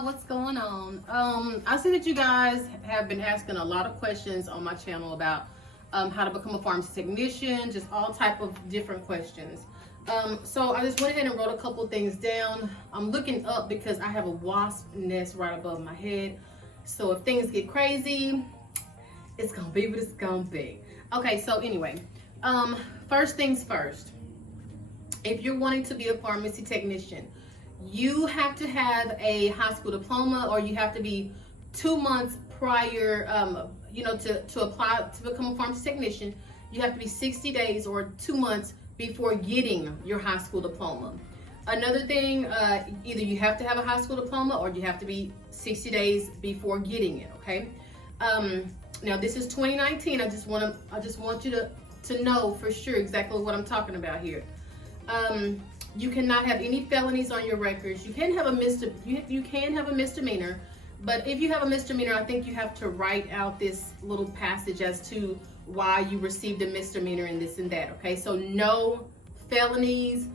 y'all, what's going on? I see that you guys have been asking a lot of questions on my channel about how to become a pharmacy technician, just all type of different questions. So I just went ahead and wrote a couple things down. I'm looking up because I have a wasp nest right above my head. So if things get crazy, it's gonna be what it's gonna be. Okay, so anyway, first things first. If you're wanting to be a pharmacy technician, you have to have a high school diploma, or you have to be 2 months prior, to apply to become a pharmacy technician. You have to be 60 days or 2 months before getting your high school diploma. Another thing, either you have to have a high school diploma or you have to be 60 days before getting it. Okay. Now this is 2019. I just want you to know for sure exactly what I'm talking about here. You cannot have any felonies on your records. You can have a misdemeanor, but if you have a misdemeanor, I think you have to write out this little passage as to why you received a misdemeanor and this and that. Okay, so no felonies,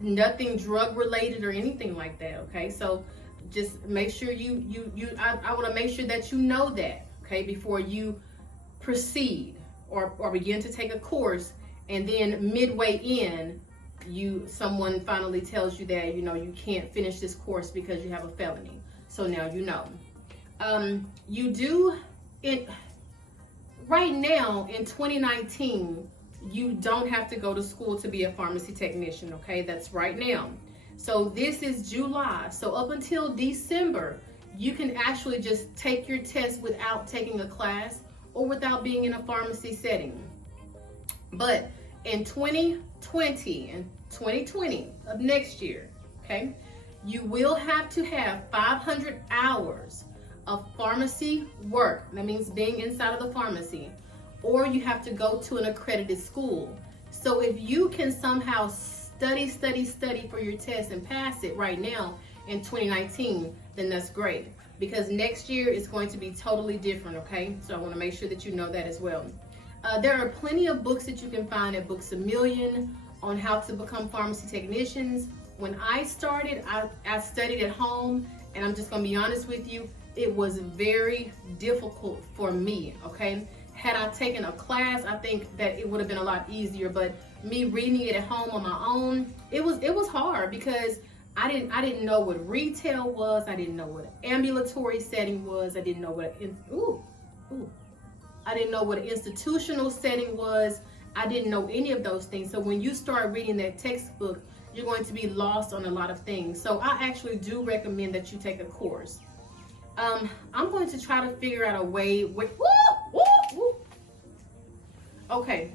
nothing drug related or anything like that. Okay, so just make sure I want to make sure that you know that, okay, before you proceed or begin to take a course, and then midway in, someone finally tells you that you can't finish this course because you have a felony. So now you know. Right now in 2019, you don't have to go to school to be a pharmacy technician. Okay, that's right now. So this is July. So up until December, you can actually just take your test without taking a class or without being in a pharmacy setting. But in 2020 and 2020 of next year, okay, you will have to have 500 hours of pharmacy work. That means being inside of the pharmacy, or you have to go to an accredited school. So if you can somehow study for your test and pass it right now in 2019, then that's great, because next year is going to be totally different. Okay, so I want to make sure that you know that as well. There are plenty of books that you can find at Books A Million on how to become pharmacy technicians. When I started, I studied at home, and I'm just gonna be honest with you, it was very difficult for me, okay? Had I taken a class, I think that it would have been a lot easier, but me reading it at home on my own, it was hard, because I didn't know what retail was, I didn't know what ambulatory setting was, I didn't know what I didn't know what an institutional setting was. I didn't know any of those things. So when you start reading that textbook, you're going to be lost on a lot of things. So I actually do recommend that you take a course. I'm going to try to figure out a way okay,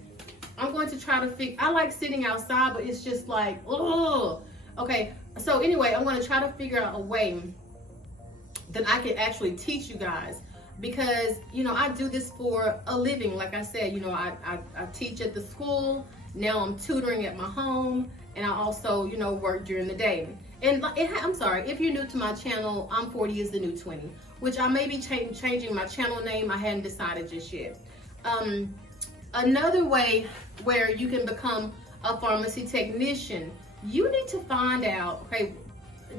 I'm going to try to I like sitting outside, but it's just like, oh. Okay, so anyway, I'm going to try to figure out a way that I can actually teach you guys, because I do this for a living. Like I said, I teach at the school. Now I'm tutoring at my home, and I also work during the day. And I'm sorry if you're new to my channel, I'm 40 is the new 20, which I may be changing my channel name. I hadn't decided just yet. Another way where you can become a pharmacy technician, you need to find out, okay,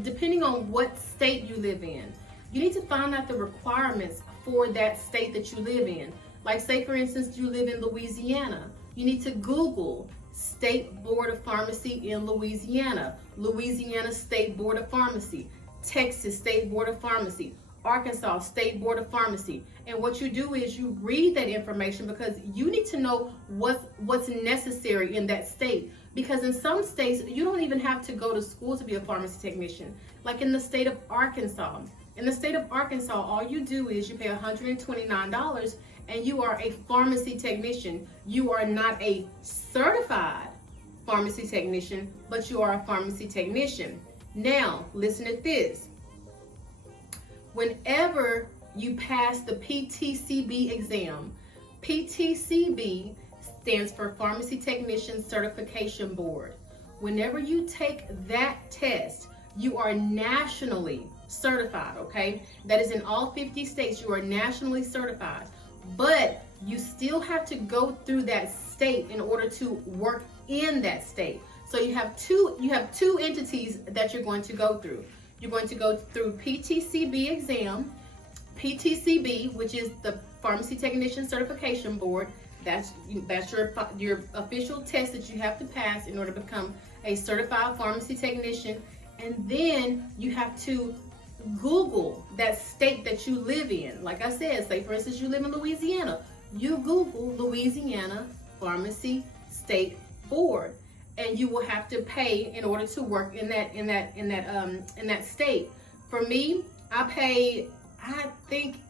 depending on what state you live in, you need to find out the requirements for that state that you live in. Like, say for instance, you live in Louisiana. You need to Google State Board of Pharmacy in Louisiana, Louisiana State Board of Pharmacy, Texas State Board of Pharmacy, Arkansas State Board of Pharmacy. And what you do is you read that information, because you need to know what's necessary in that state. Because in some states, you don't even have to go to school to be a pharmacy technician. Like in the state of Arkansas. In the state of Arkansas, all you do is you pay $129 and you are a pharmacy technician. You are not a certified pharmacy technician, but you are a pharmacy technician. Now, listen to this. Whenever you pass the PTCB exam, PTCB stands for Pharmacy Technician Certification Board. Whenever you take that test, you are nationally certified, okay? That is in all 50 states, you are nationally certified. But you still have to go through that state in order to work in that state. So you have two entities that you're going to go through. You're going to go through PTCB exam. PTCB, which is the Pharmacy Technician Certification Board. That's your official test that you have to pass in order to become a certified pharmacy technician. And then you have to Google that state that you live in. Like I said, say for instance you live in Louisiana, you Google Louisiana Pharmacy State Board, and you will have to pay in order to work in that state. For me, I pay, I think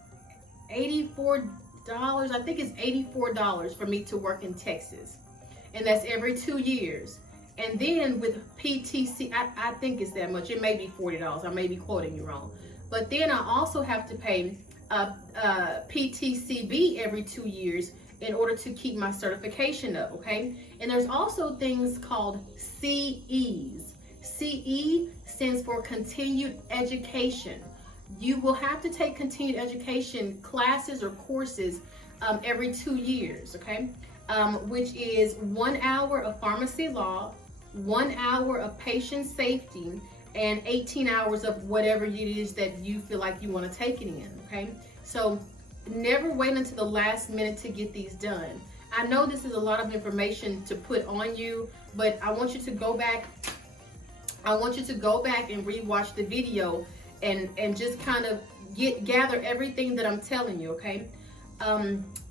$84. I think it's $84 for me to work in Texas, and that's every 2 years. And then with PTC, I think it's that much. It may be $40. I may be quoting you wrong. But then I also have to pay PTCB every 2 years in order to keep my certification up, okay? And there's also things called CEs. CE stands for Continued Education. You will have to take continued education classes or courses every 2 years, okay? Which is 1 hour of pharmacy law, 1 hour of patient safety, and 18 hours of whatever it is that you feel like you want to take it in, okay? So never wait until the last minute to get these done. I know this is a lot of information to put on you, but I want you to go back. I want you to go back and rewatch the video and just kind of gather everything that I'm telling you, okay?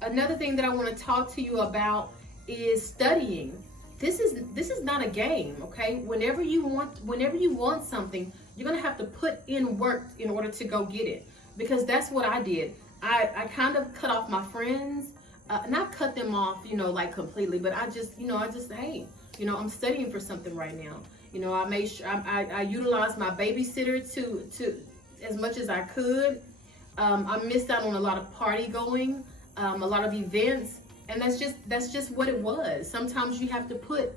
Another thing that I want to talk to you about is studying. This is not a game, okay? Whenever you want something, you're gonna have to put in work in order to go get it. Because that's what I did. I kind of cut off my friends, not cut them off, like completely, but I just, hey, I'm studying for something right now. I made sure I utilized my babysitter to as much as I could. I missed out on a lot of party going, a lot of events, and that's just what it was. Sometimes you have to put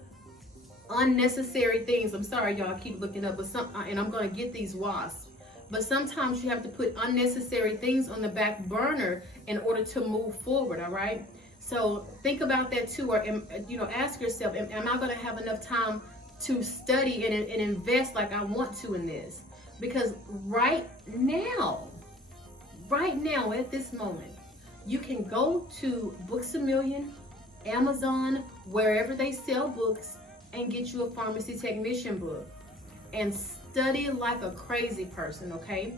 unnecessary things. I'm sorry, y'all, I keep looking up, but and I'm gonna get these wasps. But sometimes you have to put unnecessary things on the back burner in order to move forward. All right. So think about that too, or ask yourself, am I gonna have enough time to study and invest like I want to in this? Because right now at this moment, you can go to Books A Million, Amazon, wherever they sell books, and get you a pharmacy technician book and study like a crazy person, okay?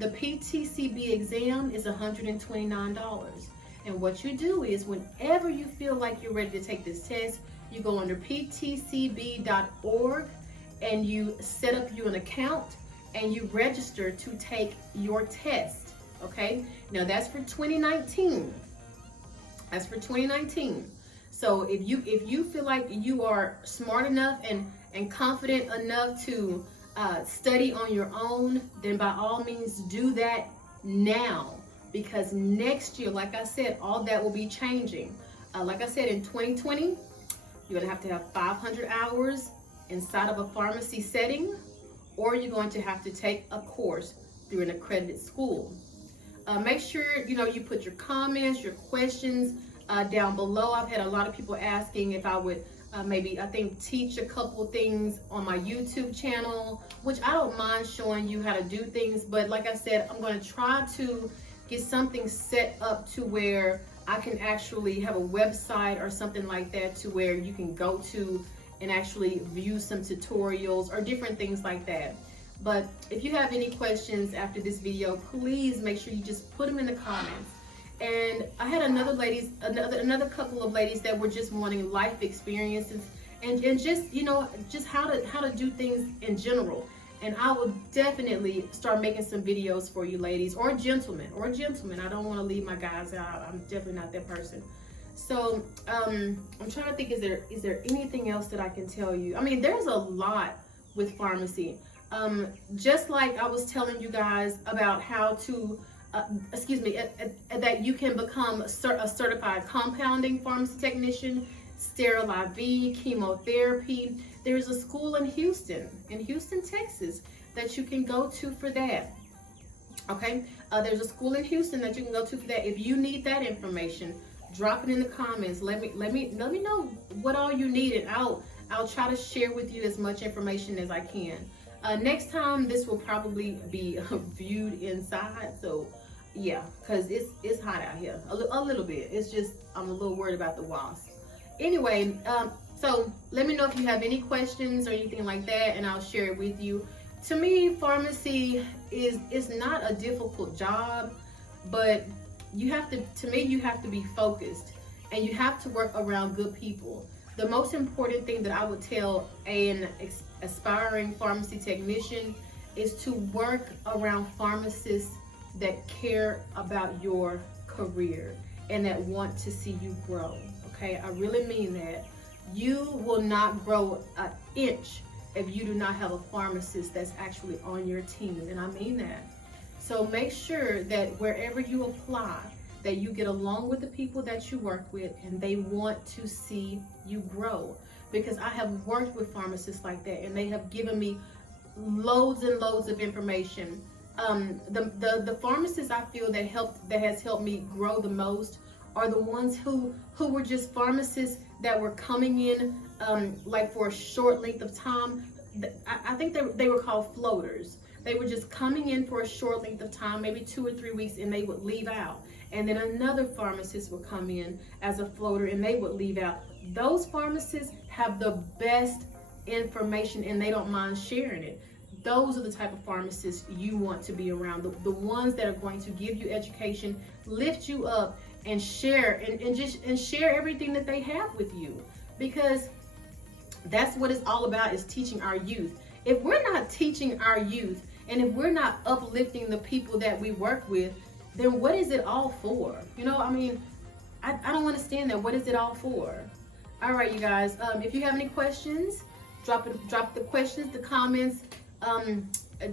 The PTCB exam is $129. And what you do is whenever you feel like you're ready to take this test, you go under ptcb.org and you set up an account and you register to take your test, okay? Now that's for 2019. That's for 2019. So if you feel like you are smart enough and confident enough to study on your own, then by all means do that now, because next year, like I said, all that will be changing. Like I said, in 2020, you're gonna have 500 hours inside of a pharmacy setting, or you're going to have to take a course through an accredited school. Make sure you put your comments, your questions down below. I've had a lot of people asking if I would maybe teach a couple things on my YouTube channel, which I don't mind showing you how to do things, but like I said, I'm going to try to get something set up to where I can actually have a website or something like that to where you can go to and actually view some tutorials or different things like that. But if you have any questions after this video, please make sure you just put them in the comments. And I had another couple of ladies that were just wanting life experiences and just just how to do things in general. And I will definitely start making some videos for you ladies, or gentlemen. I don't want to leave my guys out. I'm definitely not that person. So I'm trying to think, is there anything else that I can tell you? I mean, there's a lot with pharmacy. Just like I was telling you guys about how to that you can become a certified compounding pharmacy technician, sterile IV, chemotherapy. There's a school in Houston, Texas, that you can go to for that. Okay, there's a school in Houston that you can go to for that. If you need that information, drop it in the comments. Let me know what all you need, and I'll try to share with you as much information as I can. Next time, this will probably be viewed inside. So yeah, because it's hot out here a little bit. It's just I'm a little worried about the wasps. Anyway, so let me know if you have any questions or anything like that, and I'll share it with you. To me, pharmacy is not a difficult job, but you have to me, you have to be focused and you have to work around good people. The most important thing that I would tell an aspiring pharmacy technician is to work around pharmacists that care about your career and that want to see you grow. Okay, I really mean that. You will not grow an inch if you do not have a pharmacist that's actually on your team, and I mean that. So make sure that wherever you apply, that you get along with the people that you work with and they want to see you grow. Because I have worked with pharmacists like that and they have given me loads and loads of information. The pharmacists I feel that has helped me grow the most are the ones who were just pharmacists that were coming in like for a short length of time. I think they were called floaters. They were just coming in for a short length of time, maybe 2 or 3 weeks, and they would leave out. And then another pharmacist would come in as a floater and they would leave out. Those pharmacists have the best information and they don't mind sharing it. Those are the type of pharmacists you want to be around. The ones that are going to give you education, lift you up, and share and share everything that they have with you. Because that's what it's all about, is teaching our youth. If we're not teaching our youth and if we're not uplifting the people that we work with, then what is it all for? You know, I mean, I don't understand that. What is it all for? All right, you guys, if you have any questions, drop the questions, the comments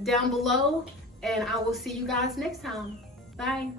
down below, and I will see you guys next time. Bye.